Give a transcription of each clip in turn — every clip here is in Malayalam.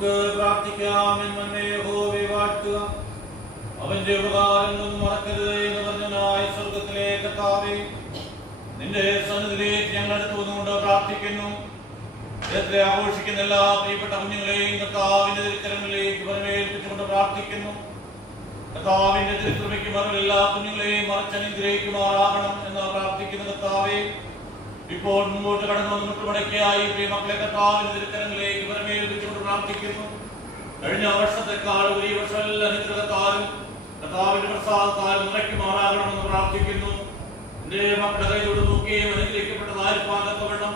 നമുക്ക് പ്രാർത്ഥിക്കാം. എന്നെ യഹോവയെ വാഴ്ത്തുക, അവന്റെ ഉപകാരങ്ങളൊന്നും മറക്കരുത് എന്ന് പറഞ്ഞായ സ്വർഗത്തിലെ കർത്താവേ, നിന്റെ സന്നിധിയിലേക്ക് ഞങ്ങൾ അടുത്ത് വന്നുകൊണ്ട് പ്രാർത്ഥിക്കുന്നു. ഇടത്തെ ആഘോഷിക്കുന്ന എല്ലാ പ്രിയപ്പെട്ട കുഞ്ഞുങ്ങളെയും കർത്താവിന്റെ തിരുക്കരങ്ങളിലേക്ക് വരവേൽപ്പിച്ചുകൊണ്ട് പ്രാർത്ഥിക്കുന്നു. കർത്താവിന്റെ തിരുക്കൃപയ്ക്ക് മറുപടി എല്ലാ കുഞ്ഞുങ്ങളെയും മറച്ചനുഗ്രഹിക്കുമാറാകണം എന്ന് പ്രാർത്ഥിക്കുന്ന കർത്താവേ, ഇപ്പോൾ മുമ്പോട്ട് കടന്നു വന്ന് മുട്ടുമടക്കിയായി പ്രിയമക്കളെ കർത്താവിന്റെ തിരുക്കരങ്ങളിലേക്ക് വരവേൽപ്പിച്ചുകൊണ്ട് പ്രാർത്ഥിക്കുന്നു. കഴിഞ്ഞ വർഷത്തെക്കാളും ഈ വർഷം എല്ലാ അനുഗ്രഹത്താലും കർത്താവിന്റെ പ്രസാദത്താലും നിറയ്ക്കുമാറാകണമെന്ന് പ്രാർത്ഥിക്കുന്നു. എന്റെ മക്കളുടെ കൈയോട് നോക്കുകയും അനുഗ്രഹിക്കപ്പെട്ടതായിരിക്കാത്തവണ്ണം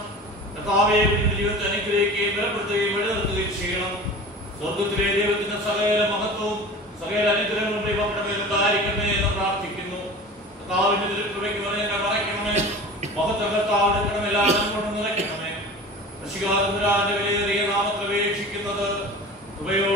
കർത്താവേ ജീവിതത്തെ അനുഗ്രഹിക്കുകയും ബലപ്പെടുത്തുകയും എഴുന്നേൽക്കുകയും ചെയ്യണം. സ്വർഗത്തിലെ ദൈവത്തിന്റെ സകല മഹത്വവും സകല അനുഗ്രഹങ്ങളും ദൈവങ്ങളുടെ മേലുണ്ടായിരിക്കണമേ എന്ന് പ്രാർത്ഥിക്കുന്നു. കർത്താവിന്റെ തിരുക്കൃപയ്ക്ക് മറയ്ക്കണമേ, മഹത്വ കർത്താവിന്റെ എല്ലാവരും കൊണ്ട് നിറയ്ക്കണമേ. രക്ഷിതാവിന്റെ വിലയേറിയ നാമത്തിൽ അപേക്ഷിക്കുന്നത് കൃപയോടെ